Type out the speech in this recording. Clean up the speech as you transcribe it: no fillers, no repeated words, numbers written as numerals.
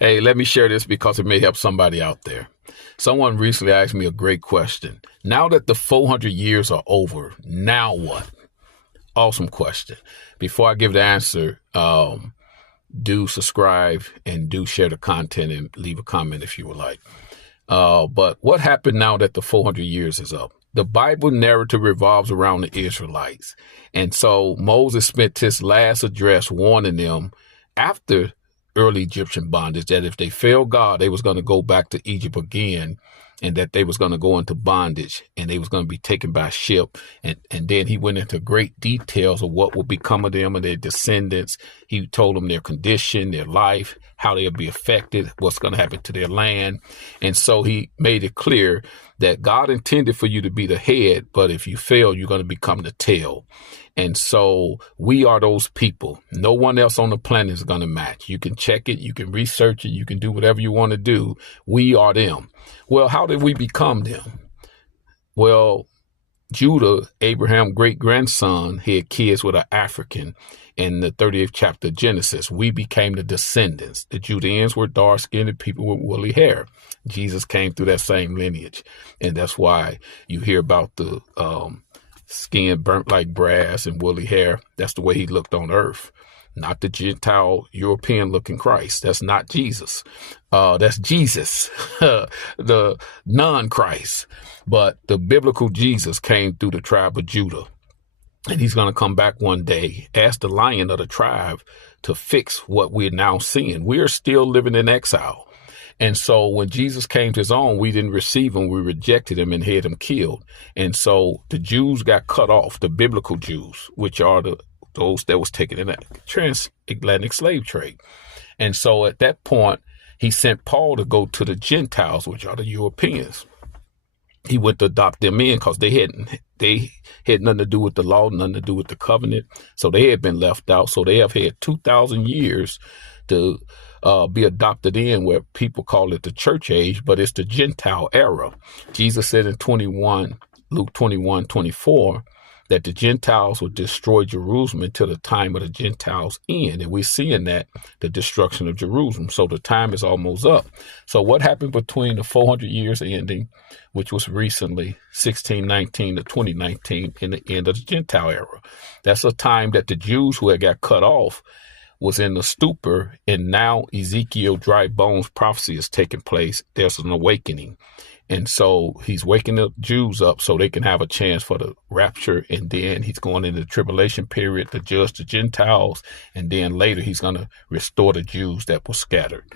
Hey, let me share this because it may help somebody out there. Someone recently asked me a great question. Now that the 400 years are over, now what? Awesome question. Before I give the answer, do subscribe and do share the content and leave a comment if you would like. But what happened now that the 400 years is up? The Bible narrative revolves around the Israelites. And so Moses spent his last address warning them after early Egyptian bondage that if they failed God, they was going to go back to Egypt again, and that they was going to go into bondage and they was going to be taken by ship. And then he went into great details of what would become of them and their descendants. He told them their condition, their life, how they'll be affected, what's going to happen to their land. And so he made it clear that God intended for you to be the head, but if you fail, you're going to become the tail. And so we are those people. No one else on the planet is going to match. You can check it. You can research it. You can do whatever you want to do. We are them. Well, how did we become them? Well, Judah, Abraham's great-grandson, had kids with an African in the 30th chapter of Genesis. We became the descendants. The Judeans were dark-skinned people with woolly hair. Jesus came through that same lineage. And that's why you hear about the skin burnt like brass and woolly hair. That's the way he looked on earth. Not the Gentile European looking Christ. That's not Jesus. That's Jesus, the non-Christ. But the biblical Jesus came through the tribe of Judah. And he's going to come back one day as the lion of the tribe to fix what we're now seeing. We are still living in exile. And so when Jesus came to his own, we didn't receive him. We rejected him and had him killed. And so the Jews got cut off, the biblical Jews, which are those that was taken in the transatlantic slave trade. And so at that point, he sent Paul to go to the Gentiles, which are the Europeans. He went to adopt them in because they had nothing to do with the law, nothing to do with the covenant. So they had been left out. So they have had 2,000 years to be adopted in, where people call it the church age, but it's the Gentile era. Jesus said in Luke 21:24, that the Gentiles would destroy Jerusalem until the time of the Gentiles end. And we're seeing that, the destruction of Jerusalem. So the time is almost up. So what happened between the 400 years ending, which was recently 1619 to 2019, in the end of the Gentile era? That's a time that the Jews who had got cut off was in the stupor, and now Ezekiel dry bones prophecy is taking place. There's an awakening. And so he's waking the Jews up so they can have a chance for the rapture. And then he's going into the tribulation period to judge the Gentiles. And then later he's going to restore the Jews that were scattered.